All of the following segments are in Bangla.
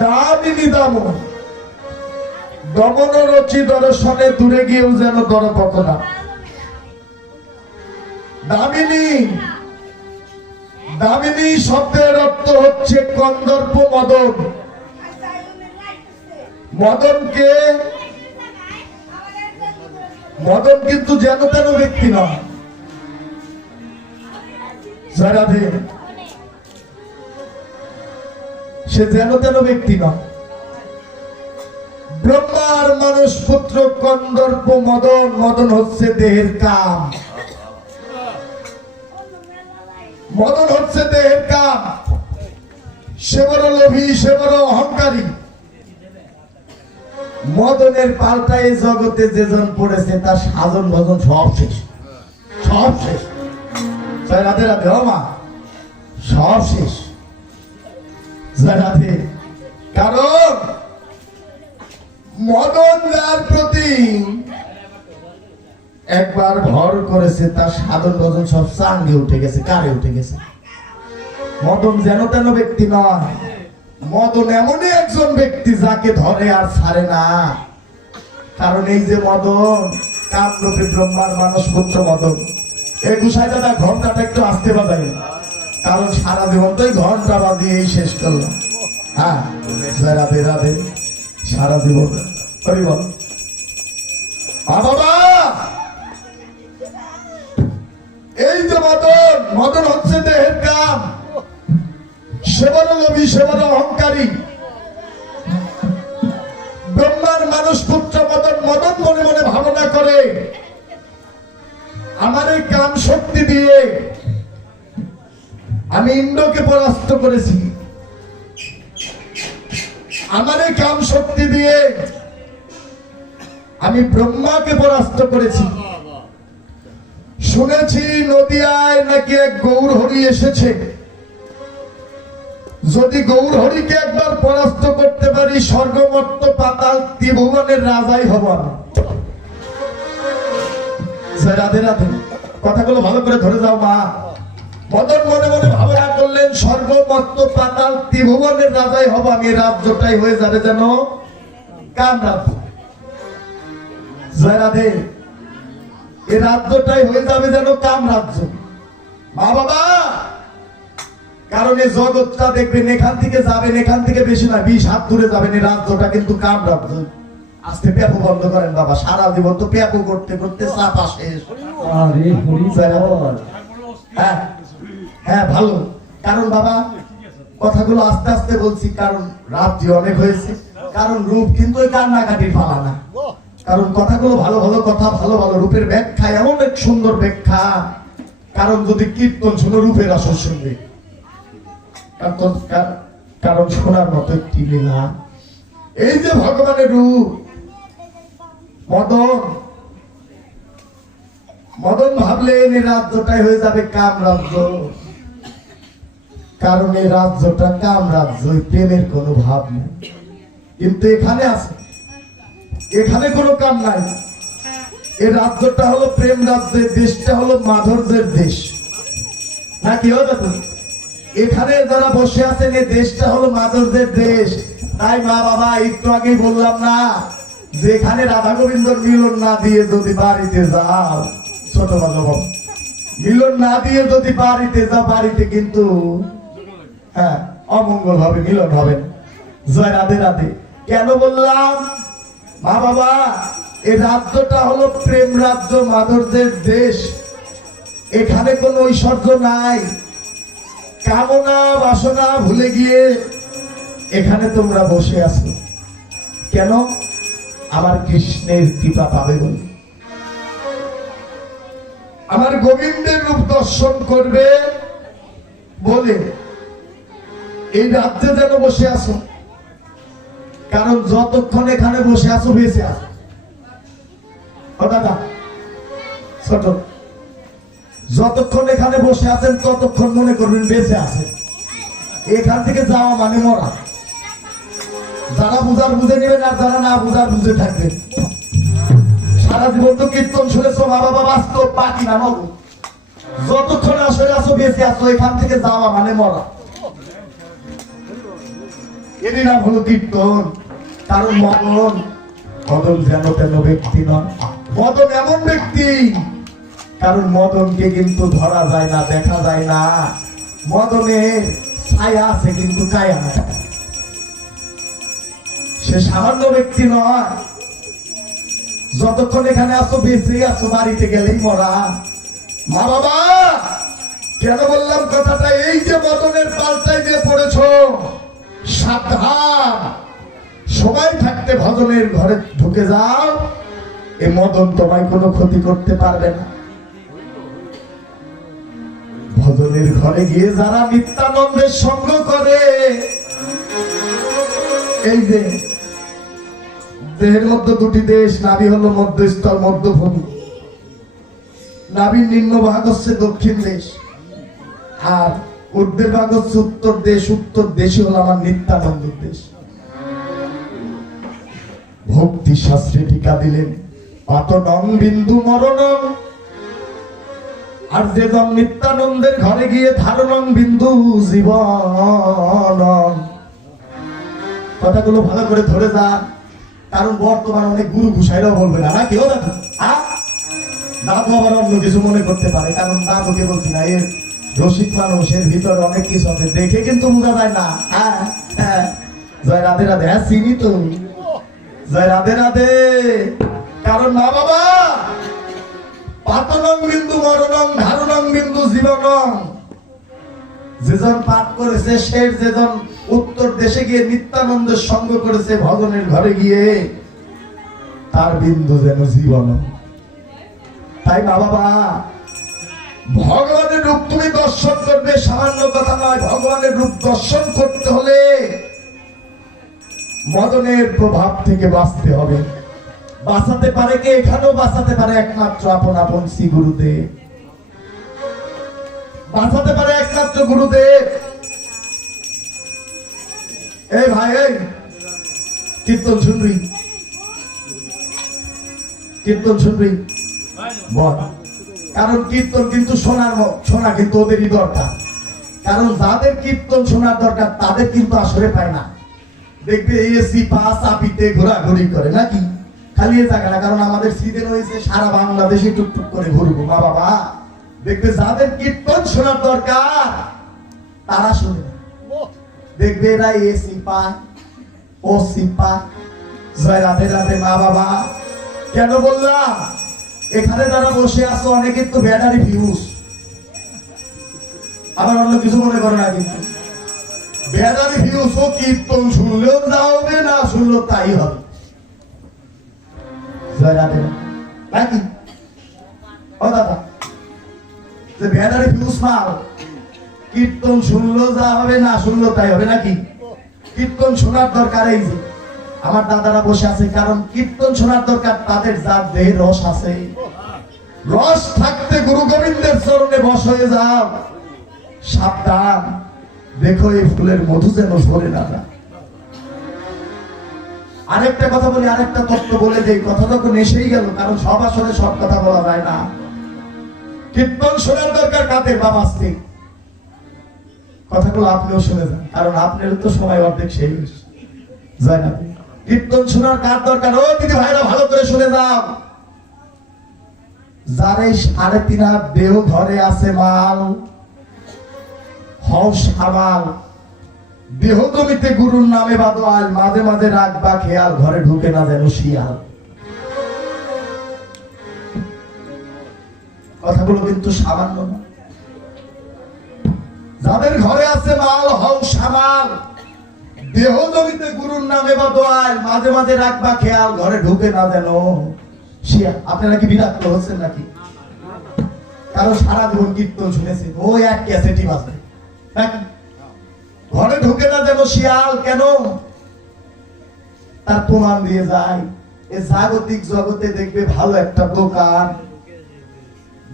দামিনী দামন দমন রচি দর্শনে দূরে গিয়েও যেন দরপত না। দামিনী দামিনী শব্দের অর্থ হচ্ছে কন্দর্প মদন। মদনকে মদন কিন্তু যেন তেন ব্যক্তি নয়। রাধে সে যেন তেন ব্যক্তি নয়। ব্রহ্মার মানুষ পুত্র কন্দর্প মদন। মদন হচ্ছে দেহের কাম, মদন হচ্ছে দেহের কাম। সে বড় লোভী, সে বড় অহংকারী। মদনের পাল্টায় জগতে যেজন পড়েছে তার সাধন ভজন সব শেষ, সব শেষ। রাধে রাধে মা, সব শেষ। রাধে কারণ মদন যার প্রতি একবার ভর করেছে তার সাধন ভজন সব চাঙ্গে উঠে গেছে, কারে উঠে গেছে। মদন যেন তেন ব্যক্তি নয়। মদন এমনই একজন ব্যক্তি যাকে ধরে আর ছাড়ে না। কারণ এই যে মদন কামরূপী ব্রহ্মার মানস পুত্র মদন। এই গুসাই দাদা ঘন্টাটা একটু আসতে বাজাই, কারণ সারা জীবন তো ঘন্টা বাজিয়েই শেষ করলাম। হ্যাঁ রাধে রাধে সারা জীবন বল বাবা। এই যে মদন, মদন হচ্ছে দেহের কাম। সে বড় লোভী, সে বড় অহংকারী। ব্রহ্মার মানুষ পুত্র মদন। মদন মনে মনে ভাবনা করে আমার এই কাম শক্তি দিয়ে আমি ইন্দ্রকে পরাস্ত করেছি, আমার এই কাম শক্তি দিয়ে আমি ব্রহ্মাকে পরাস্ত করেছি। শুনেছি নদিয়ায় নাকি এক গৌর হরি এসেছে। যদি গৌর হরিকে একবার পরাস্ত করতে পারি স্বর্গমর্ত পাতাল ত্রিভুবনের রাজাই হব আমি। রাধে রাধে কথাগুলো ভালো করে ধরে যাও মা। মদন মনে মনে ভাবনা করলেন স্বর্গমর্ত পাতাল ত্রিভুবনের রাজাই হব আমি। রাজ্যটাই হয়ে যাবে যেন কাম রাজ্য। জয় রাধে। এই রাজ্যটাই হয়ে যাবে যেন কাম রাজ্য। মা বাবা কারণ এই জগৎটা দেখবেন এখান থেকে যাবেন, এখান থেকে বেশি না 20 হাত দূরে যাবেন। এই রাজ্যটা কিন্তু কাম রাজ্য। আজকে পেপো বন্ধ করেন বাবা, সারা জীবন তো পেপো করতে করতে চাপা শেষ। হ্যাঁ হ্যাঁ ভালো। কারণ বাবা কথাগুলো আস্তে আস্তে বলছি, কারণ রাত্রি অনেক হয়েছে। কারণ রূপ কিন্তু ওই কান্নাকাটির পালা না। কারণ কথাগুলো ভালো ভালো কথা, ভালো ভালো রূপের ব্যাখ্যা, এমন এক সুন্দর ব্যাখ্যা। কারণ যদি কীর্তন শুনে রূপের আসর শুনবে, কারণ শোনার মতো একটি লীলা। এই যে ভগবানের রূপ মদন, মদন ভাবলেন এই রাজ্যটাই হয়ে যাবে কাম রাজ্য। কারণ এই রাজ্যটা কাম রাজ্য, প্রেমের কোনো ভাব নেই। কিন্তু এখানে আছে, এখানে কোনো কাম নাই। এই রাজ্যটা হলো প্রেম রাজ্যের, দেশটা হলো মাধুর্যের দেশ। নাকি হতো এখানে যারা বসে আছেন এই দেশটা হলো মাধুর্যের দেশ। তাই মা বাবা একটু আগে বললাম না, যেখানে রাধা গোবিন্দর মিলন না দিয়ে যদি বাড়িতে যাও, ছোট বাবা মিলন না দিয়ে যদি বাড়িতে যাও, বাড়িতে কিন্তু হ্যাঁ অমঙ্গল হবে, মিলন হবে। জয় রাধে রাধে। কেন বললাম মা বাবা এই রাজ্যটা হলো প্রেম রাজ্য, মাধুর্যের দেশ। এখানে কোনো ঐশ্বর্য নাই। কামনা বাসনা ভুলে গিয়ে এখানে তোমরা বসে আছো কেন? আমার কৃষ্ণের কৃপা পাবে বলে, আমার গোবিন্দের রূপ দর্শন করবে বলে এই রাজ্যে যেন বসে আছো। কারণ যতক্ষণ এখানে বসে আছো বেঁচে আছো। দাদা ছোট, যতক্ষণ এখানে বসে আছেন ততক্ষণ মনে করবেন বেঁচে আছেন। এখান থেকে যাওয়া মানে মরা। যারা বুঝার বুঝে নেবেন, আর যারা না বুঝার বুঝে থাকবেন। সারা জীবন তো কীর্তন শুনেছ মা বাবা, বাস্তব বাকি না নব। যতক্ষণ আসলে আসো বেঁচে আসো, এখান থেকে যাওয়া মানে মরা। এরই নাম হলো কীর্তন। কারণ মদন, মদন যেন তেন ব্যক্তি নয়, মদন এমন ব্যক্তি, কারণ মদনকে কিন্তু ধরা যায় না, দেখা যায় না। মদনের ছায়া আছে কিন্তু কায়া নাই। সে সামান্য ব্যক্তি নয়। যতক্ষণ এখানে আসো বেঁচে আসো, বাড়িতে গেলেই মরা। মা বাবা, কেন বললাম কথাটা? এই যে মদনের পাল্টায় যে পড়েছ, সাবধান। সবাই থাকতে ভজনের ঘরে ঢুকে যাও, এ মদন তোমায় কোনো ক্ষতি করতে পারবে না। ভজনের ঘরে গিয়ে যারা নিত্যানন্দের সঙ্গ করে, এই যে দেহের মধ্যে দুটি দেশ, নাভি হলো মধ্যস্থল, মধ্যভূমি। নাভির নিম্ন ভাগ হচ্ছে দক্ষিণ দেশ, আর ঊর্ধ্বের ভাগ হচ্ছে উত্তর দেশ। উত্তর দেশে হলো আমার নিত্যানন্দ দেশ। ভক্তি শাস্ত্রে টিকা দিলেন, পাতনং বিন্দু মরণং। আর যে জন নিত্যানন্দের ঘরে গিয়ে ধারণং বিন্দু জীবন। কথাগুলো ভালো করে ধরে যান, কারণ বর্তমান অনেক গুরু ঘুষাইরাও বলবে না, কেউ দাদু দাদু আবার অন্য কিছু মনে করতে পারে। কারণ দাদুকে বলছি না, এর রসিক মানুষের ভিতরে অনেক কিছু আছে, দেখে কিন্তু বোঝা যায় না। হ্যাঁ হ্যাঁ, জয় রাধে রাধে। হ্যাঁ চিনি তো, জয় রাধে রাধে। কারণ মা বাবা, পাতনং বিন্দু মরণং ধারণং বিন্দু জীবনং। যেজন পাঠ করেছে, সে যেজন উত্তর দেশে গিয়ে নিত্যানন্দের সঙ্গ করেছে, ভজনের ঘরে গিয়ে, তার বিন্দু যেন জীবন। তাই মা বাবা, ভগবানের রূপ তুমি দর্শন করবে, সামান্য কথা নয়। ভগবানের রূপ দর্শন করতে হলে মদনের প্রভাব থেকে বাঁচতে হবে। বাঁচাতে পারে কে? এখানেও বাঁচাতে পারে একমাত্র আপন আপন শ্রী গুরুদেব। বাঁচাতে পারে একমাত্র গুরুদেব। এই ভাই, এই কীর্তন শুনবি? কীর্তন শুনবি? বল। কারণ কীর্তন কিন্তু শোনা কিন্তু ওদেরই দরকার। কারণ যাদের কীর্তন শোনার দরকার, তাদের কিন্তু আসলে পায় না। দেখবে এসি পাস আপিতে ঘোরাঘুরি করে নাকি, খালি এ জায়গা না। কারণ আমাদের সিজন হয়েছে সারা বাংলাদেশে টুকটুক করে ঘুরবো। মা বাবা, দেখবে যাদের কীর্তন শোনার দরকার, তারা শুনে। দেখবে এরা এসি পায়, ওসি পায়। জয় রাধে রাধে। মা বাবা, কেন বললাম? এখানে যারা বসে আছো, অনেকের তো ব্যাটারি ফিউজ। আবার অন্য কিছু মনে করে না, কিন্তু ব্যাটারি ফিউজ। ও কীর্তন শুনলেও যা হবে, না শুনলেও তাই হবে। জয় রাধে নাকি? ও দাদা, যে ব্যাটারি ফিউজ মাল, কীর্তন শুনলেও যা হবে, না শুনলেও তাই হবে নাকি? কীর্তন শোনার দরকার। এই যে আমার দাদারা বসে আছে, কারণ কীর্তন শোনার দরকার তাদের যার দেহে রস আছে। রস থাকতে গুরু গোবিন্দের চরণে বস হয়ে যাও। সাবধান, দেখো এই ফুলের মধু যেন ঝরে না যায়। আরেকটা কথা বলি, আরেকটা তত্ত্ব বলে দেই। কথা তখন এসেই গেল, কারণ সব আসলে সব কথা বলা যায় না। কীর্তন শোনার দরকার কাদের? বাবা স্ত্রী। কথাগুলো আপনিও শুনে যান, কারণ আপনার তো সময় অর্ধেক শেষ। যায় না। কীর্তন শোনার কার দরকার? ও দিদি ভাইরা, ভালো করে শুনে যাও। যার এই 3.5 হাত দেহ ঘরে আছে মাল, হও সামাল। দেহ জমিতে গুরুর নামে বাদোয়াল, মাঝে মাঝে রাখবা খেয়াল, ঘরে ঢুকে না যেন শিয়াল। কথাগুলো কিন্তু সামান্য না। যাদের ঘরে আছে মাল, হও সামাল। দেহ জমিতে গুরুর নামে বাদোয়াল, মাঝে মাঝে রাখবা খেয়াল, ঘরে ঢুকে না যেন শিয়াল। আপনারা কি বিরক্ত হচ্ছেন নাকি? কারণ সারা জীবন কীর্তন শুনেছেন, ওই এক ক্যাসেটই বাজবে নাকি? ঘরে ঢুকে না যেন শিয়াল। কেন? তার প্রমাণ দিয়ে যায়। এই জাগতিক জগতে দেখবে ভালো একটা দোকান,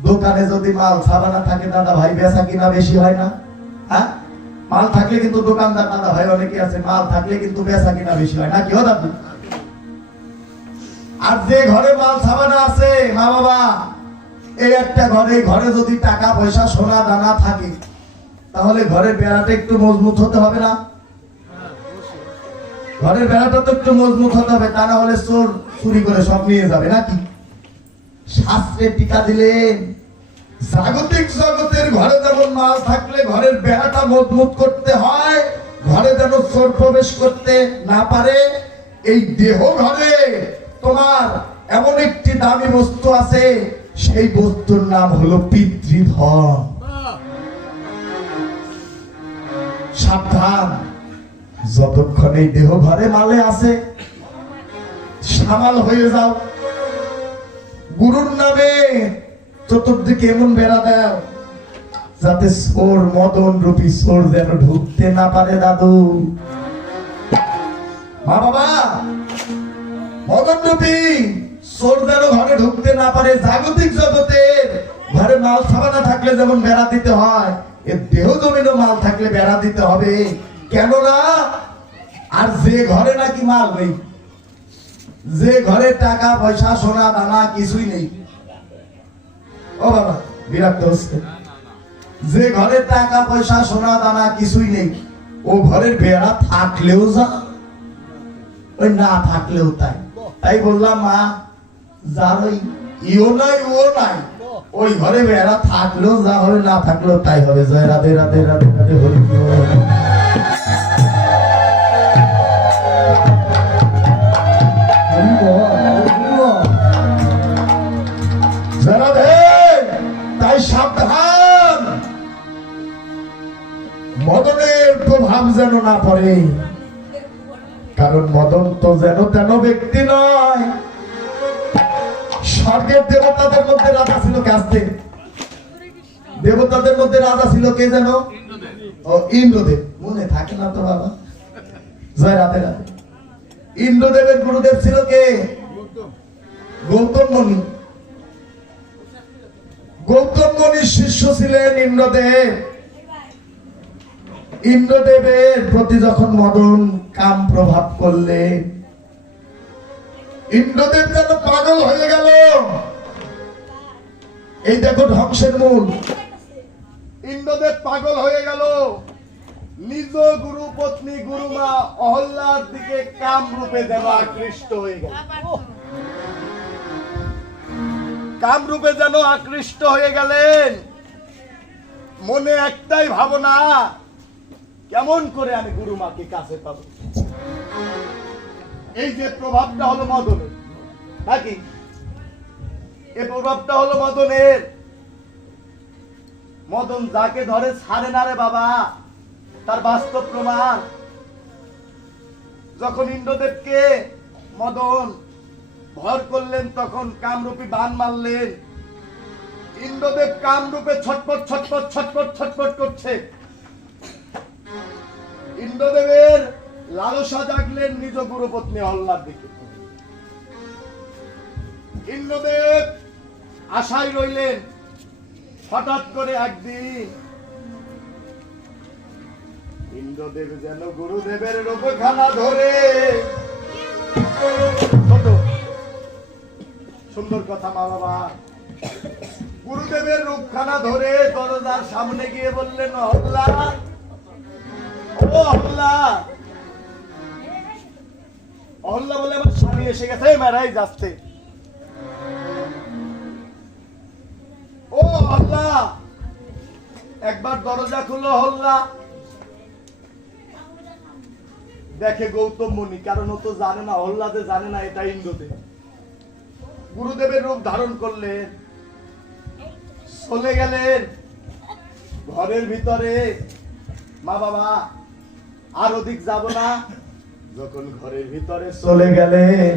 দোকানে যদি মাল ছাড়া থাকে, দাদা ভাই বেচা কিনা বেশি হয় না? হ্যাঁ, মাল থাকলে কিন্তু দোকানদার, দাদা ভাই অনেকে আছে, মাল থাকলে কিন্তু বেচা কিনা বেশি হয় না, কি দাদু? আর যে ঘরে মাল ছাড়া আছে, মা বাবা, এই একটা ঘরে যদি টাকা পয়সা সোনা দানা থাকে, তাহলে ঘরের বেড়াটা একটু মজবুত হতে হবে না? ঘরের বেড়াটা তো একটু মজবুত হতে হবে, তা না হলে চোর চুরি করে সব নিয়ে যাবে নাকি? শাস্ত্রে টিকা দিলেন, জাগতিক জগতের ঘরে যেমন মাল থাকলে ঘরের বেড়াটা মজবুত করতে হয়, ঘরে যেন চোর প্রবেশ করতে না পারে, এই দেহ ঘরে তোমার এমন একটি দামি বস্তু আছে, সেই বস্তুর নাম হলো পিতৃধন। সাবধান, যতক্ষণ এই দেহ ঘরে মালে আছে সামাল হয়ে যাও। গুরুর নামে চতুর্দিকে এমন বেড়া দাও যাতে চোর, মদন রূপী চোর যেন ঢুকতে না পারে। দাদু, মা বাবা, মদন রূপী চোর যেন ঘরে ঢুকতে না পারে। জাগতিক জগতের ঘরে মাল সাবানা থাকলে যেমন বেড়া দিতে হয়, এর দেহ জমিনও মাল থাকলে বেড়া দিতে হবে। কেননা আর যে ঘরে নাকি মাল নেই, যে ঘরে টাকা পয়সা সোনা দানা কিছুই নেই, ও বাবা বিরক্ত হচ্ছে, যে ঘরে টাকা পয়সা সোনা দানা কিছুই নেই, ও ঘরের বেড়া থাকলেও যা, ওই না থাকলেও তাই। তাই বললাম মা, যার ওই ইও নাই ও নাই, ওই ঘরে বেড়া থাকলেও যা হবে, না থাকলেও তাই হবে। জয় রাধে রাধে রাধে রাধে হরি রাধে। তাই সাবধান, মদনের প্রভাব যেন না পড়ে, কারণ মদন তো যেন তেন ব্যক্তি নয়। স্বর্গের দেবতাদের মধ্যে রাজা ছিল কাস্তে, দেবতাদের মধ্যে রাজা ছিল কে যেন? ও ইন্দ্রদেব। মনে থাকে না তো বাবা? জয় রাধে রাধে। ইন্দ্রদেবের গুরুদেব ছিল কে? গৌতম মুনি। গৌতম মুনির শিষ্য ছিলেন ইন্দ্রদেব। ইন্দ্রদেবের প্রতি যখন মদন কাম প্রভাব করলে, ইন্দ্রদেব যেন পাগল হয়ে গেল। এই দেখো ধ্বংসের মূল। ইন্দ্রদেব পাগল হয়ে গেল, নিজ গুরু পত্নী গুরুমা অহল্যার দিকে কাম রূপে যেন আকৃষ্ট হয়ে গেল। কাম রূপে যেন আকৃষ্ট হয়ে গেলেন। মনে একটাই ভাবনা, কেমন করে আমি গুরুমাকে কাছে পাবো। এই যে প্রভাবটা হলো মদনের, নাকি এই প্রভাবটা হলো মদনের। মদন যাকে ধরে ছাড়ে না রে বাবা, তার বাস্তব প্রমাণ। যখন ইন্দ্রদেবকে মদন ভর করলেন, তখন কামরূপী বান মারলেন। ইন্দ্রদেব কামরূপে ছটপট ছটপট ছটপট ছটপট করছে। ইন্দ্রদেবের লালসা জাগলেন নিজ গুরুপত্নী অহল্যার দিকে। ইন্দ্রদেব আশায় রইলেন। হঠাৎ করে একদিন ইন্দ্রদেব যেন গুরুদেবের রূপখানা ধরে, সুন্দর কথা মা বাবা, গুরুদেবের রূপখানা ধরে দরজার সামনে গিয়ে বললেন, অহল্যা, ও অহল্যা। অহল্যা বলে, আমার স্বামী এসে গেছে, মেরাই যাচ্ছে। ও অহল্যা, একবার দরজা খুললো। অহল্যা দেখে গৌতম মুনি, কারণ ও তো জানে না, অহল্যা যে জানে না এটা ইন্দ্রদেব। গুরুদেবের রূপ ধারণ করলেন, চলে গেলেন ঘরের ভিতরে। মা বাবা আর অধিক যাব না। যখন ঘরের ভিতরে চলে গেলেন,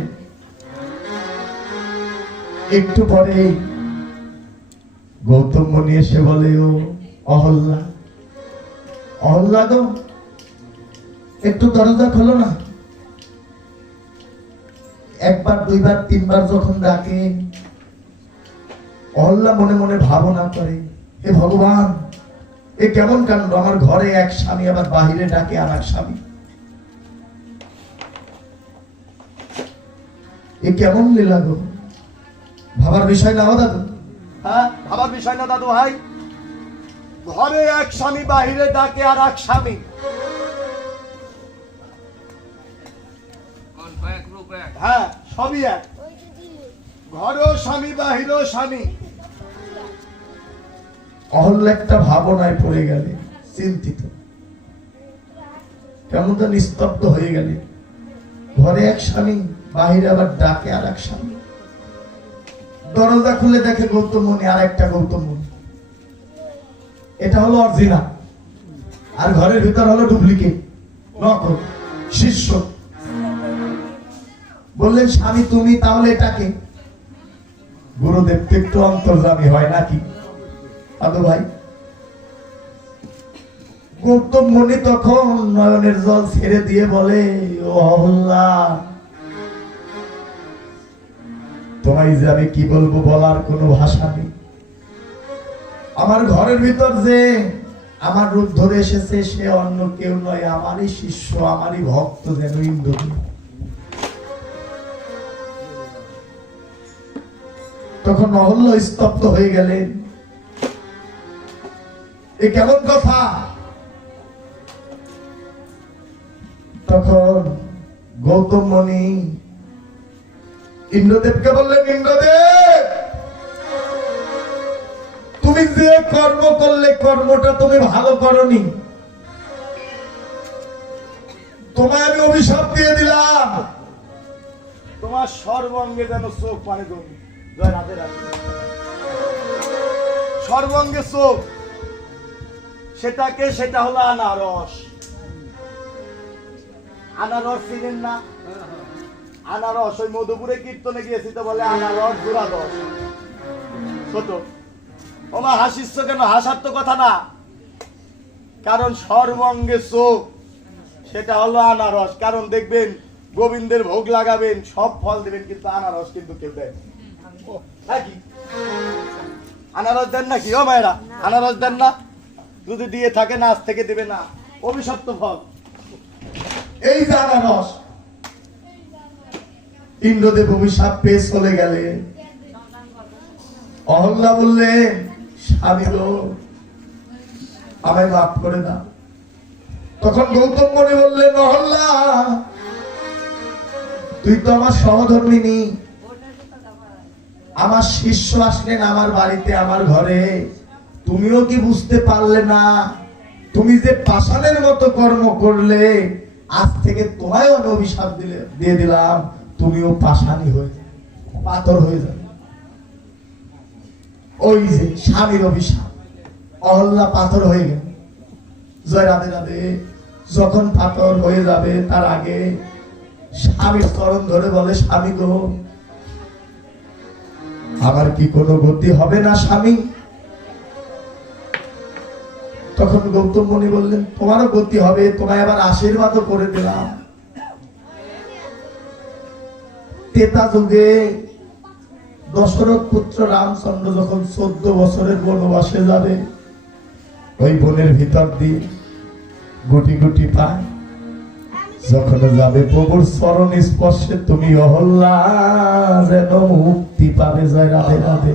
একটু পরে গৌতম মুনি এসে বলে, ও অহল্যা, অহল্যা গো, একটু দরজা খোলো না। একবার দুইবার তিনবার যখন ডাকে, অহল্যা মনে মনে ভাবনা করে, হে ভগবান, এ কেমন কাণ্ড, আমার ঘরে এক স্বামী, আবার বাহিরে ডাকে আর এক স্বামী, এ কেমন লীলা গো। ভাবার বিষয় না দাদু? হ্যাঁ, ভাবার বিষয় না দাদু ভাই। ঘরে এক স্বামী, বাহিরে ডাকে আর এক স্বামী। হ্যাঁ, সবই এক। ঘরেও স্বামী, বাহিরেও স্বামী। অহল্যা একটা ভাবনায় পড়ে গেলে, চিন্তিত, কেমন তো নিস্তব্ধ হয়ে গেলে। ঘরে এক স্বামী, বাহিরে আবার ডাকে আর এক স্বামী। দরজা খুলে দেখে গৌতম মুনি আর একটা গৌতম মুনি। এটা হলো অরিজিনাল, আর ঘরের ভিতর হলো ডুপ্লিকেট, নকল, শিষ্য। বললেন, স্বামী তুমি, তাহলে এটাকে? গুরুদেব তো একটু অন্তর্যামী হয় নাকি দাদু ভাই? গৌতম মুনি তখন নয়নের জল ছেড়ে দিয়ে বলে, ও অহল্যা, তোমায় যে আমি কি বলবো বলার কোনো ভাষা নেই। আমার ঘরের ভিতর যে আমার রূপ ধরে এসেছে সে অন্য কেউ নয়, আমারই শিষ্য, আমারই ভক্ত, যেন ইন্দ্রদেব। তখন অহল্যা স্তব্ধ হয়ে গেলেন। এ কেমন কথা? তখন গৌতম মুনি ইন্দ্রদেবকে বললেন, ইন্দ্রদেব, তুমি যে কর্ম করলে কর্মটা তুমি ভালো করনি। তোমায় আমি অভিশাপ দিয়ে দিলাম, তোমার সর্বাঙ্গে যেন চোখ পানি জমি। জয় রাধে রাধে। সর্বাঙ্গে চোখ, সেটা হলো আনারস। আনারস চিনেন না? আনারস ওই মধুপুরে কীর্তনে গিয়েছি তো বলে আনারস জোড়া 10। ছোট ওমা হাসিস কেন? হাসার তো কথা না, কারণ সর্বাঙ্গে চোখ, সেটা হলো আনারস। কারণ দেখবেন গোবিন্দের ভোগ লাগাবেন, সব ফল দিবেন, কিন্তু আনারস কিন্তু কেউ দেয় নাকি? আনারস দেন নাকি ও ভাইরা? আনারস দেন না? যদি দিয়ে থাকে না, আজ থেকে দিবে না, অভিশপ্ত ফল। এই যে আনারস। ইন্দ্রদেব অভিশাপ পেয়ে চলে গেলেন। অহল্যা বললেন, স্বামী গো, আমায় মাফ করে দাও। তখন গৌতম মুনি বললেন, অহল্যা, তুই তো আমার সহধর্মিনী, আমার শিষ্য আসলেন আমার বাড়িতে, আমার ঘরে, তুমিও কি বুঝতে পারলে না? তুমি যে পাষাণের মতো কর্ম করলে, আজ থেকে তোমায় আমি অভিশাপ দিয়ে দিলাম, তুমিও পাষাণী হয়ে যাবে, পাথর হয়ে যাবে। ওই যে স্বামীর অভিশাপ, অহল্যা পাথর হয়ে গেল। জয় রাধে রাধে। যখন পাথর হয়ে যাবে তার আগে স্বামীর চরণ ধরে বলে, স্বামী গো, আমার কি কোনো গতি হবে না স্বামী? তখন গৌতম মুনি বললেন, তোমারও গতি হবে, তোমায় আবার আশীর্বাদও করে দিলাম। ত্রেতা যুগে দশরথ পুত্র রামচন্দ্র যখন 14 বছরের বনবাসে যাবে, ওই বনের ভিতর দিয়ে গুটি গুটি পায় যখন যাবে, প্রভুর চরণ স্পর্শে তুমি অহল্যা যেন মুক্তি পাবে। জয় রাধে রাধে।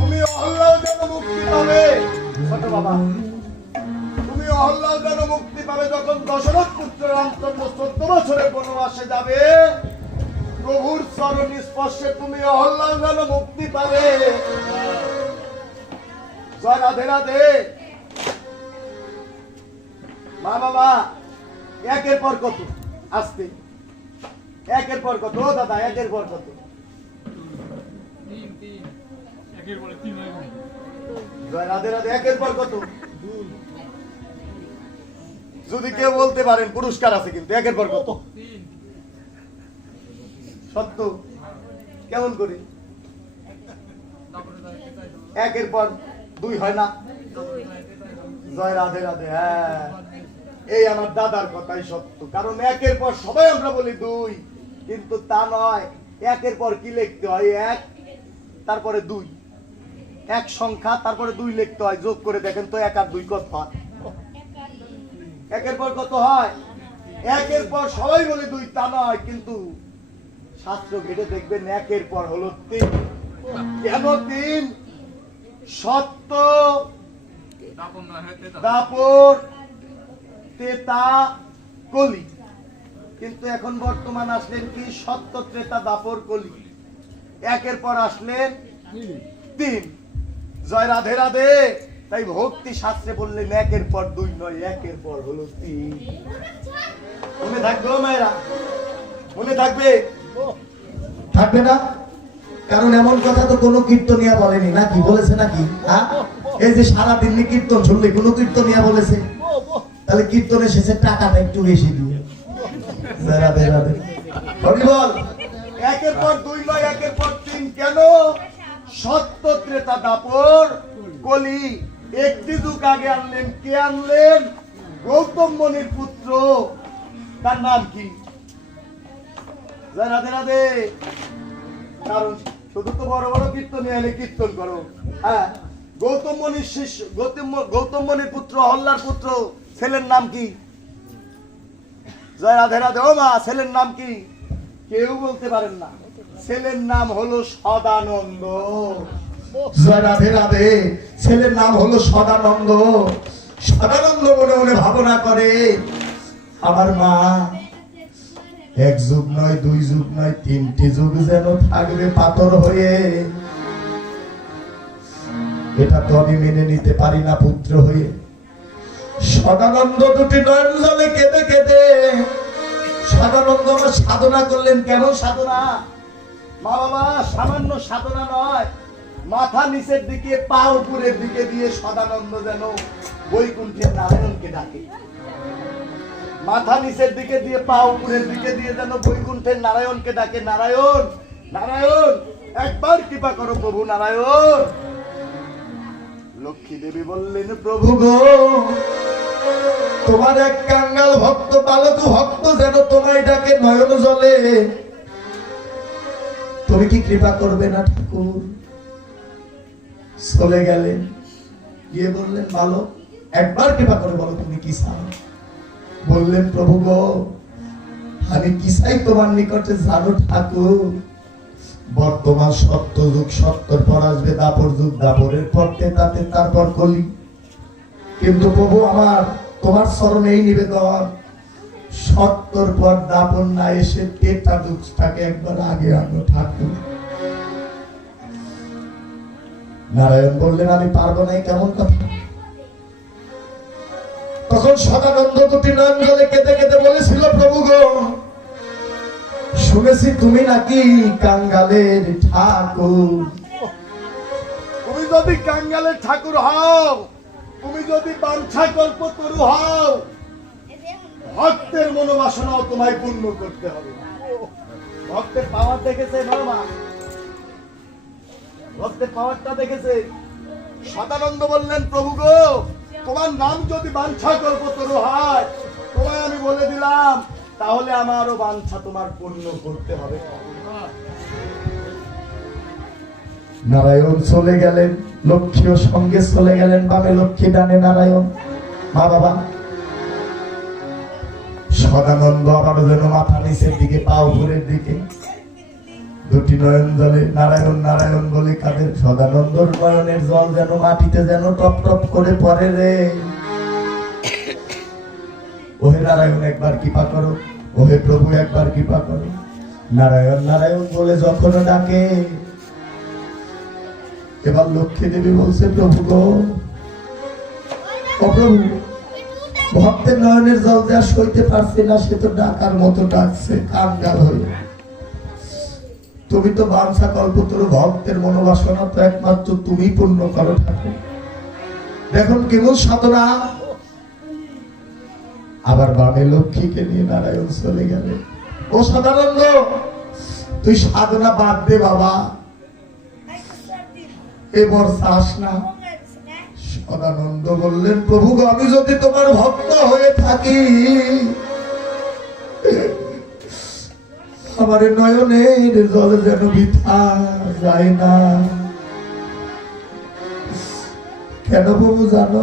তুমি অহল্যাও যেন মুক্তি পাবে। ছোট বাবা, তুমি অহল্যাও যেন মুক্তি পাবে। যখন দশরথ পুত্র রামচন্দ্র 14 বছরের বনবাসে যাবে, প্রভুর চরণ স্পর্শে তুমি অহল্যাও যেন মুক্তি পাবে। জয় রাধে রাধে। মা বাবা, একের পর কত? আসতে একের পর কত? ও দাদা, একের পর কত? জয় রাধে রাধে। একের পর কত? যদি কেউ বলতে পারেন পুরস্কার আছে, কিন্তু একের পর কত? সত্য? কেমন করি? একের পর 2 হয় না? জয় রাধে রাধে। হ্যাঁ, এই আমার দাদার কথাই সত্য। কারণ একের পর সবাই আমরা বলি 2, কিন্তু তা নয়। একের পর কি লিখতে হয়? 1, তারপরে 2। এক সংখ্যা, তারপরে 2 লিখতে হয়, যোগ করে দেখেন তো 1 আর 2 কত হয়। একের পর কত হয়? একের পর সবাই বলে 2, তা নয়, কিন্তু শাস্ত্র ঘেটে দেখবেন একের পর হলো 3। কেন 3? সত্য, দাপর, তেতা, কলি। কিন্তু এখন বর্তমান আসলেন কি? সত্য, ত্রেতা, দাপর, কলি। একের পর আসলেন 3। জয় রাধে রাধে। তাই ভক্তি শাস্ত্রে বললেন একের পর 2 নয়, একের পর হলো 3। মনে থাকবে মায়েরা? মনে থাকবে? থাকবে না? কারণ এমন কথা তো কোনো কীর্তনিয়া বলেনি, নাকি বলেছে নাকি? এই যে সারাদিন কীর্তন শুনলে কোনো কীর্তনিয়া বলেছে? তাহলে কীর্তনের শেষে টাকাটা একটু বেশি দিয়ে রাধে রাধে হরি বল। একের পর 2 নয়, একের পর 3। কেন? সত্য, ত্রেতা, দাপর, কলি। একটি যুগ আগে আনলেন। কে আনলেন? গৌতম মুনির পুত্র। তার নাম কি? জয় রাধে রাধে। কারণ শুধু তো বড় বড় কীর্তন এলে কীর্তন করো। হ্যাঁ, গৌতম মুনির শিষ্য, গৌতম মুনির পুত্র, অহল্যার পুত্র। ছেলের নাম কি? জয় রাধে রাধে। ও মা, ছেলের নাম কি? কেউ বলতে পারেন না। ছেলের নাম হলো সদানন্দ। জয় রাধে রাধে। ছেলের নাম হলো সদানন্দ। সদানন্দ মনে মনে ভাবনা করে, আমার মা 1 যুগ নয়, 2 যুগ নয়, 3টি যুগ যেন থাকবে পাথর হয়ে। এটা তো আমি মেনে নিতে পারি না পুত্র হয়ে। সদানন্দ 2টি নয়ন জলে কেঁদে কেঁদে, সদানন্দ আমার সাধনা করলেন। কেমন সাধনা? মা বাবা, সামান্য সাধনা নয়। মাথা নিচের দিকে, পা উপরের দিকে দিয়ে সদানন্দ যেন বৈকুণ্ঠের নারায়ণকে ডাকে। মাথা নিচের দিকে দিয়ে, পা উপরের দিকে দিয়ে যেন বৈকুণ্ঠের নারায়ণকে ডাকে। নারায়ণ, নারায়ণ, একবার কৃপা করো প্রভু নারায়ণ। লক্ষ্মী দেবী বললেন, প্রভু গো, তোমার এক কাঙ্গাল ভক্ত, বালক ভক্ত যেন তোমায় ডাকে নয়ন জলে। তুমি কি কৃপা করবে না ঠাকুর? চলে গেলেন, গিয়ে বললেন, বালক একবার কৃপা করে বলো তুমি কি চাও। বললেন, প্রভু গো, আমি কি চাই তোমার নিকটে জানো ঠাকুর? বর্তমান সত্য যুগ, সত্যর পর আসবে দাপর যুগ, দাপরের পর তেতাতে, তারপর কলি। কিন্তু প্রভু আমার তোমার চরণে এই নিবেদন, সত্যর পর দাপর না এসে তেতা যুগটাকে একবার আগে আনো ঠাকুর। নারায়ণ বললেন, আমি পারবো না। কেমন কথা? তখন সদানন্দ 2টি নয়ন জলে কেঁদে কেঁদে বলেছিল, প্রভু গো, শুনেছি তুমি নাকি কাঙ্গালের ঠাকুর। তুমি যদি কাঙ্গালের ঠাকুর হও, তুমি যদি বাঞ্ছা কল্পতরু হও, ভক্তের মনোবাসনাও তোমায় পূর্ণ করতে হবে। ভক্তের পাওয়ার দেখেছে বাবা? ভক্তের পাওয়ারটা দেখেছে? সদানন্দ বললেন, প্রভু গো, তোমার নাম যদি বাঞ্ছা কল্পতরু হয়, তোমায় আমি বলে দিলাম, তাহলে আমারও বাঞ্ছা তোমার পূর্ণ করতে হবে। নারায়ণ চলে গেলেন, লক্ষ্মীও সঙ্গে চলে গেলেন। বামে লক্ষ্মী, ডানে নারায়ণ। মা বাবা, সদানন্দ আবার যেন মাথা নিচের দিকে, পা উপরের দিকে, 2টি নয়ন জলে নারায়ণ নারায়ণ বলে কাঁদে। সদানন্দর নয়নের জল যেন মাটিতে যেন টপ টপ করে পড়ে রে। ওহে নারায়ণ একবার কৃপা করো, ওহে প্রভু একবার কৃপা করো। নারায়ণ নারায়ণ বলে যখন ডাকে, এবার লক্ষ্মী দেবী বলছে, প্রভু গো, ও প্রভু, ভক্তের নয়নের জল যা সইতে পারছে না, সে তো ডাকার মতো ডাকছে কাঙ্গাল হয়ে। তুমি তো বাঞ্ছা কল্পতরু, ভক্তের মনোবাসনা তো একমাত্র তুমি পূর্ণ করো ঠাকুর। দেখুন কেমন সাধনা। আবার বামে লক্ষ্মীকে নিয়ে নারায়ণ চলে গেলে। ও সদানন্দ, তুই সাধনা বাদ দে বাবা, এবার চাস না। সদানন্দ বললেন, প্রভু গো, আমি যদি তোমার ভক্ত হয়ে থাকি, আমার নয়নের জল যেন বৃথা যায় না। কেন বাবু জানো,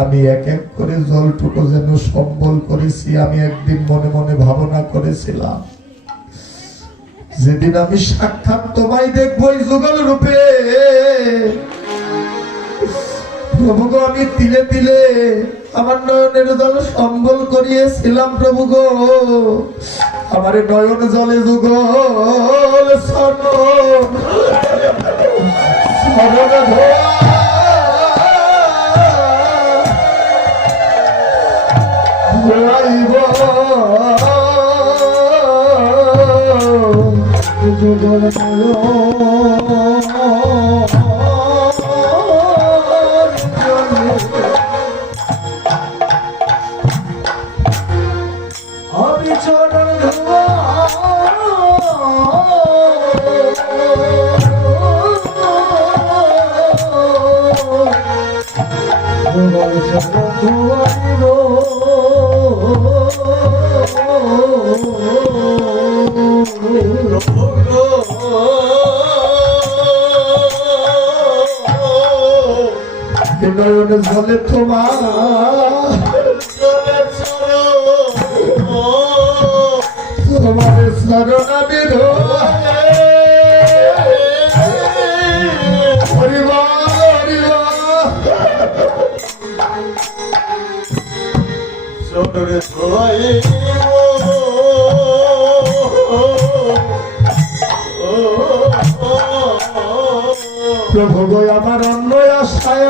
আমি এক এক করে জলটুকু যেন সম্বল করেছি। আমি একদিন মনে মনে ভাবনা করেছিলাম, যেদিন আমি সাক্ষাৎ তোমায় দেখবো এই যুগল রূপে, প্রভু গো, আমি তিলে তিলে আমার নয়নের জল সম্বল করিয়েছিলাম। প্রভু গো, আমার নয়ন জলে যুগল সরণ ধোয়াইব যুগল আমি চরণ ধোয়া নয়ন জলে তোমার তোমার শরণ আমি হরিবা হরিবা চরণে ধোয়াই প্রভু গো, আমার অন্য আশায়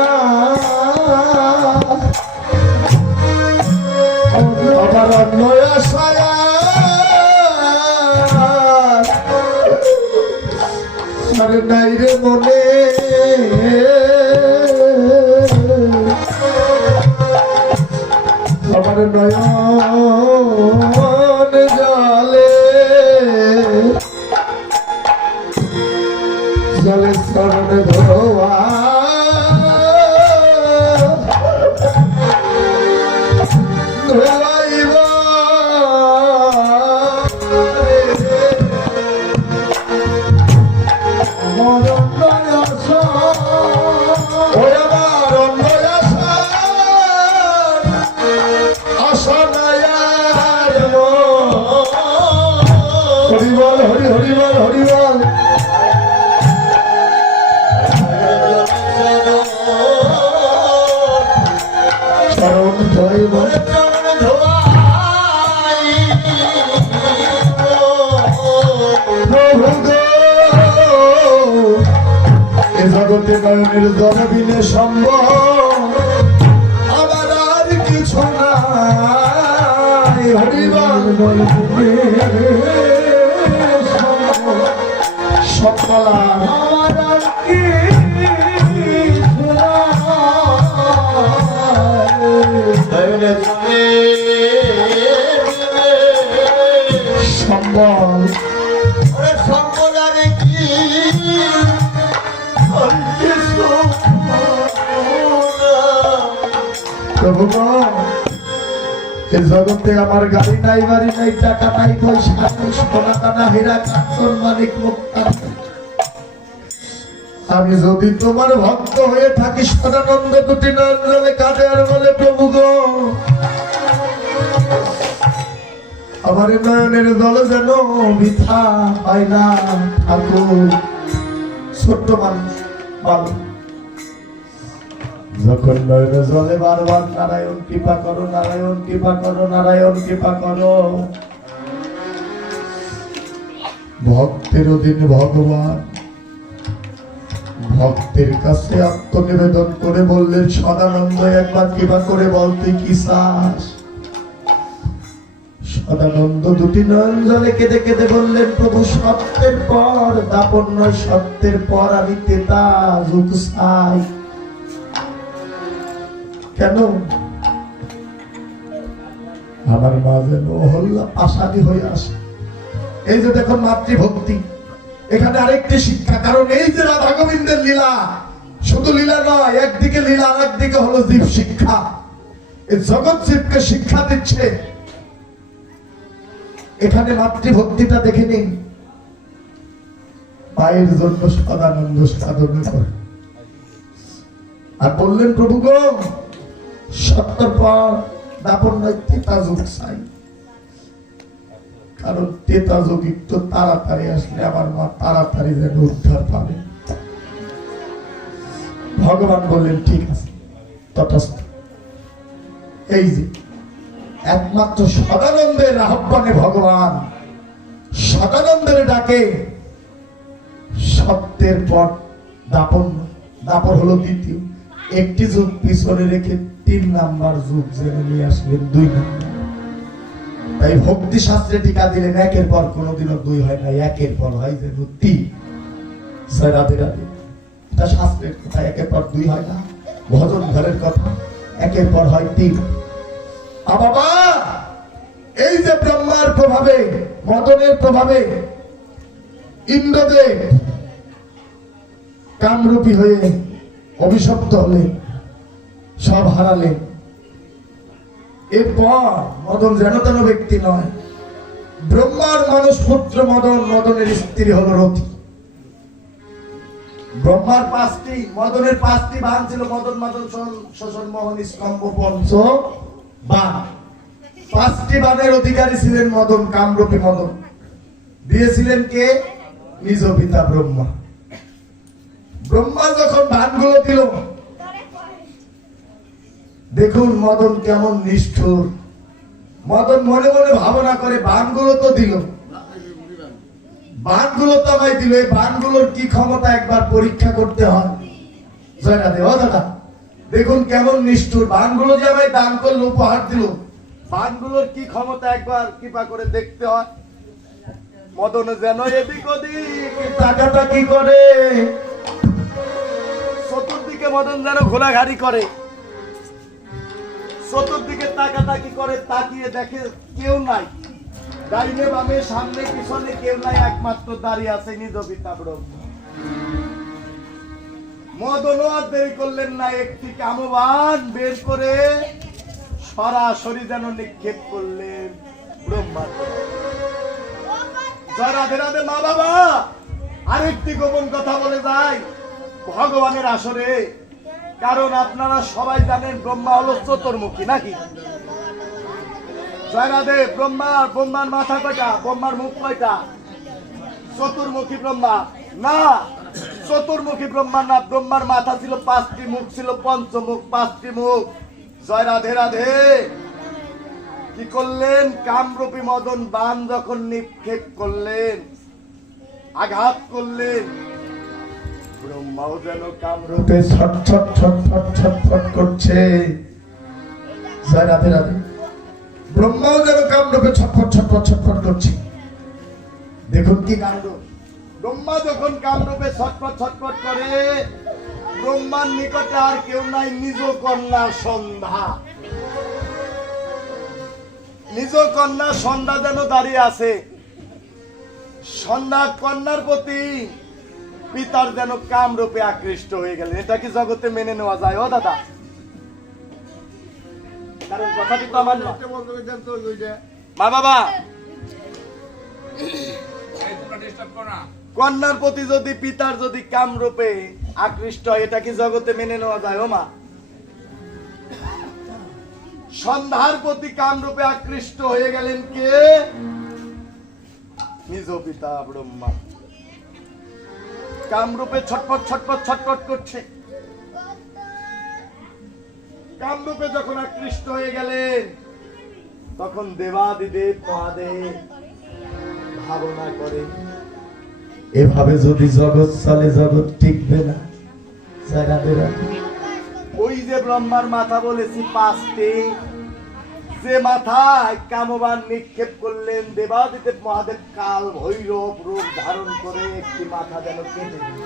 আমার অন্য আশায় আর নাই রে মনে, আমার নয়ন জলে জলে শরণ ধোয়া ধোয়াইব হরিবল হরি হরিবল হরিবল চরণ ধোয়াইব প্রভু গো, এ জগতে নয়নের জল বিনে সম্ভব আবার আর কিছু নাই। হরিবল সকলা আমার আর কিছু সম্বল সম্বলারে কি প্রভু গো, এ জগতে আমার গাড়ি নাই, বাড়ি নাই, টাকা নাই, পয়সা নাই, সোনা দানা হীরা কাঞ্চন মানিক মুক্তা, আমি যদি তোমার ভক্ত হয়ে থাকি সদানন্দ দুটি নয়নে কাঁদে আর বলে, প্রভু গো, আমার নয়নের জল যেন বৃথা হয় না। ঠাকুর ছোট্ট মানুষ ভালো, যখন নয়নের জলে বারবার নারায়ণ কৃপা করো, নারায়ণ কৃপা করো, নারায়ণ কৃপা করো, ভক্তের অধীন ভগবান ভক্তের কাছে আত্মনিবেদন করে বললেন, সদানন্দ একবার কৃপা করে বল তুই কি চাস। সদানন্দ দুটি নয়ন জলে কেঁদে কেঁদে বললেন, প্রভু সত্যের পর দাপন নয়, সত্যের পর আমি তেতা যুগ চাই। কেন আমার মা যেন হল্লা পাশাদি হয়ে আসে। এই যে দেখুন মাতৃভক্তি, এখানে আরেকটি শিক্ষা, কারণ এই যে রাধা গোবিন্দের লীলা শুধু লীলা নয়, একদিকে লীলা আর একদিকে হলো জীব শিক্ষা। এই জগৎ জীবকে শিক্ষা দিচ্ছে। এখানে মাতৃভক্তিটা দেখে নিন, মায়ের জন্য সদানন্দ সাধনা করে। আর বললেন প্রভু গো, 70 পর দাপন নাই, তেতা যুগ চাই। কারণ তেতা যুগ একটু তাড়াতাড়ি আসলে আমার মা তাড়াতাড়ি যেন উদ্ধার পাবে। ভগবান বললেন ঠিক আছে, তথাস্থ। এই যে একমাত্র সদানন্দের আহ্বানে ভগবান সদানন্দের ডাকে সত্যের পর দাপন, দাপন হলো দ্বিতীয়, একটি যুগ পিছনে রেখে 3 নাম্বার যুগ জেনে নিয়ে আসলেন 2 নাম্বার। তাই ভক্তি শাস্ত্রে টিকা দিলেন একের পর কোনোদিনও 2 হয় না, একের পর হয় যেন 3। রাধে রাধে, এটা শাস্ত্রের কথা, একের পর 2 হয় না। ভজন ঘরের কথা, একের পর হয় 3। বাবা, এই যে ব্রহ্মার প্রভাবে, মদনের প্রভাবে ইন্দ্রদেব কামরূপী হয়ে অভিশপ্ত হলেন, সব হারালেন। এরপর মদন যেন তেন ব্যক্তি নয়, ব্রহ্মার মানস পুত্র মদন, মদনের স্ত্রী হলো রতি। ব্রহ্মার 5টি, মদনের 5টি বাণ ছিল, মদন মদন শোষণ মোহন স্তম্ভ পঞ্চ বাণ। 5টি বাণের অধিকারী ছিলেন মদন, কামরূপী মদন। দিয়েছিলেন কে? নিজ পিতা ব্রহ্মা। ব্রহ্মা যখন বাণগুলো দিল, দেখুন মদন কেমন নিষ্ঠুর। মদন মনে মনে ভাবনা করে, বাণগুলো তো দিল, বাণগুলো তো আমায় দিল, এই বাণগুলোর কি ক্ষমতা একবার পরীক্ষা করতে হয়। জয় রাধে। ও দাদা, দেখুন কেমন নিষ্ঠুর, বাণগুলো যে আমায় দান করলো, উপহার দিল, বাণগুলোর কি ক্ষমতা একবার কৃপা করে দেখতে হয়। মদন যেন এদিক ওদিক তাকাতাকি করে, চতুর্দিকে মদন যেন ঘোরাঘাড়ি করে, চতুর্দিকে তাকাতাকি করে, তাকিয়ে দেখে কেউ নাই, ডাইনে বামে সামনে পিছনে কেউ নাই, একমাত্র দাঁড়িয়ে আছে নিজ পিতা ব্রহ্মা। মদন আর দেরি করলেন না, একটি কামবাণ বের করে সরাসরি যেন নিক্ষেপ করলেন ব্রহ্মার। জয় রাধে রাধে। মা বাবা, আরেকটি গোপন কথা বলে যায় ভগবানের আসরে, কারণ আপনারা সবাই জানেন ব্রহ্মা হলো চতুর্মুখী, নাকি? জয় রাধে। ব্রহ্মার মাথা কয়টা? ব্রহ্মার মুখ কয়টা? চতুর্মুখী ব্রহ্মা না, চতুর্মুখী ব্রহ্মা না, ব্রহ্মার মাথা ছিল 5টি, মুখ ছিল পঞ্চমুখ, 5টি মুখ। জয় রাধে রাধে। কি করলেন? কামরূপী মদন বাণ যখন নিক্ষেপ করলেন, আঘাত করলেন, ব্রহ্মাও যেন কামরূপে ছটছট ছটফট ছটফট করছে। জয় রাধে রাধে। ব্রহ্মাও যেন কামরূপে ছটফট ছটফট ছটফট করছে। দেখুন কি কাণ্ড, ব্রহ্মা যখন কামরূপে ছটফট ছটফট করে, ব্রহ্মার নিকটে আর কেউ নাই, নিজ কন্যা সন্ধ্যা। নিজ কন্যা সন্ধ্যা যেন দাঁড়িয়ে আছে। সন্ধ্যা কন্যার প্রতি পিতার যেন কামরূপে আকৃষ্ট হয়ে গেলেন। এটা কি জগতে মেনে নেওয়া যায়? ও দাদা, কারণ কথাটি তো আমার না। মা বাবা, কন্যার প্রতি যদি পিতার যদি কামরূপে আকৃষ্ট হয়, এটা কি জগতে মেনে নেওয়া যায়? ও মা, সন্ধ্যার প্রতি কামরূপে আকৃষ্ট হয়ে গেলেন কে? নিজ পিতা ব্রহ্মা। কামরূপে ছটফট ছটফট ছটফট করছে। কামরূপে যখন আকৃষ্ট হয়ে গেলেন, তখন দেবাদিদেব মহাদেব ভাবনা করে, এভাবে যদি জগৎ চলে, জগৎ টিকবে না। ওই যে ব্রহ্মার মাথা বলেছি 5টি, যে মাথায় কামবাণ নিক্ষেপ করলেন, দেবাদিদেব মহাদেব কাল ভৈরব রূপ ধারণ করে একটি মাথা যেন কেটে দিল।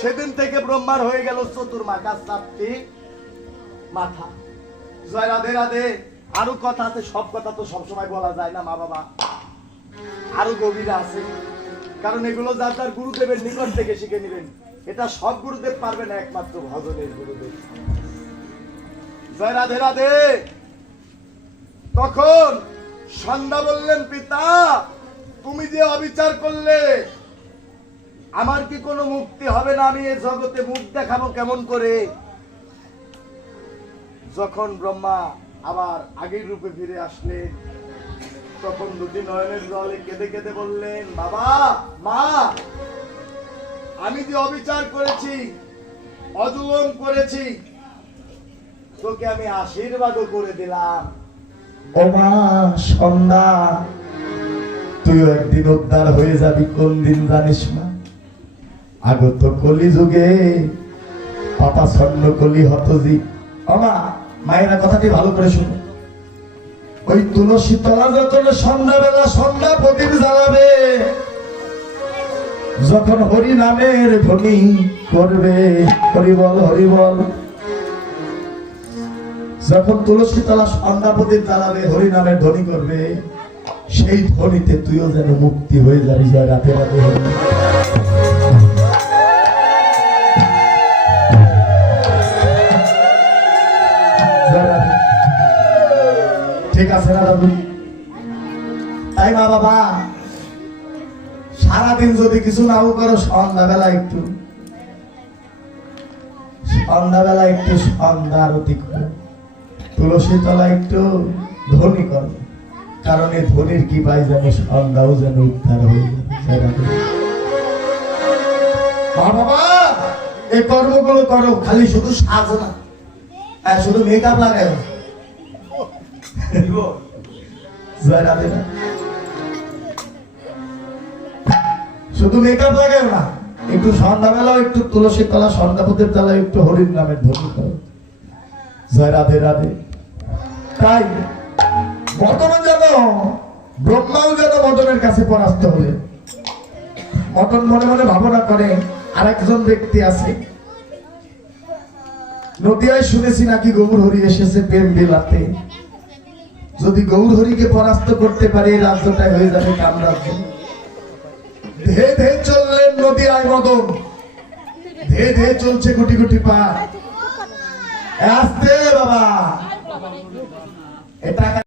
সেদিন থেকে ব্রহ্মার হয়ে গেল চতুর্মাখা 7টি মাথা। জয় রাধে রাধে। আরো কথা আছে, সব কথা তো সবসময় বলা যায় না মা বাবা, আরো গভীরে আছে, কারণ এগুলো যার যার গুরুদেবের নিকট থেকে শিখে নেবেন। এটা সব গুরুদেব পারবে না, একমাত্র ভজনের গুরুদেব। জয় রাধে রাধে। তখন সন্ধ্যা বললেন, পিতা তুমি যে অবিচার করলে, আমার কি কোনো মুক্তি হবে না? আমি এই জগতে মুখ দেখাবো কেমন করে? যখন ব্রহ্মা আবার আগের রূপে ফিরে আসলেন, তখন দুটি নয়নের জলে কেঁদে কেঁদে বললেন, বাবা, মা, আমি যে অবিচার করেছি, অজুলম করেছি, তোকে আমি আশীর্বাদও করে দিলাম। ও মা সন্ধ্যা, তুইও একদিন উদ্ধার হয়ে যাবি। কোন দিন জানিস না? আগত কলি যুগে পাতা স্বর্ণ কলি হতজি। আমা, মায়েরা কথাটি ভালো করে শুনো। ওই তুলসী তলা যখন সন্ধ্যাবেলা সন্ধ্যা প্রদীপ জ্বালাবে, যখন হরি নামের ধ্বনি করবে, হরিবল হরিবল, যখন তুলসী তলা সন্ধ্যা প্রদীপ জ্বালাবে, হরি নামের ধ্বনি করবে, সেই ধ্বনিতে তুইও যেন মুক্তি হয়ে যাবি। জয় রাতে রাতে হরি। ঠিক আছে না দাদু? তাই মা বাবা, সারাদিন যদি কিছু নাও করো, সন্ধ্যাবেলা একটু সন্ধ্যা আরতি করো, তুলসী তলা একটু ধ্বনি করো। কারণ এই ধ্বনির কি পাই যেন সন্ধ্যাও যেন উদ্ধার হয়ে যাবে। মা বাবা, এই কর্মগুলো করো, খালি শুধু সাজো না, শুধু মেকআপ লাগায় না। শুধু মেকআপ লাগায় না, একটু সন্ধ্যাবেলাও একটু তুলসী তলা সন্ধ্যাপতির তলায় একটু হরির নামের ধ্বনি করো। জয় রাধে রাধে। তাই বর্তমান যেন ব্রহ্মাও যেন মদনের কাছে পরাস্ত হলে, মদন মনে মনে ভাবনা করে আরেকজন ব্যক্তি আছে, নদিয়ায় শুনেছি নাকি গৌর হরি এসেছে প্রেম বিলাতে। যদি গৌর হরিকে পরাস্ত করতে পারে, এই রাজ্যটা হয়ে যাবে কামরাজ্য। ধে ধে চললেন নদিয়ায় মদন, ধে ধে চলছে গুটি গুটি পা। আসতে বাবা, এটা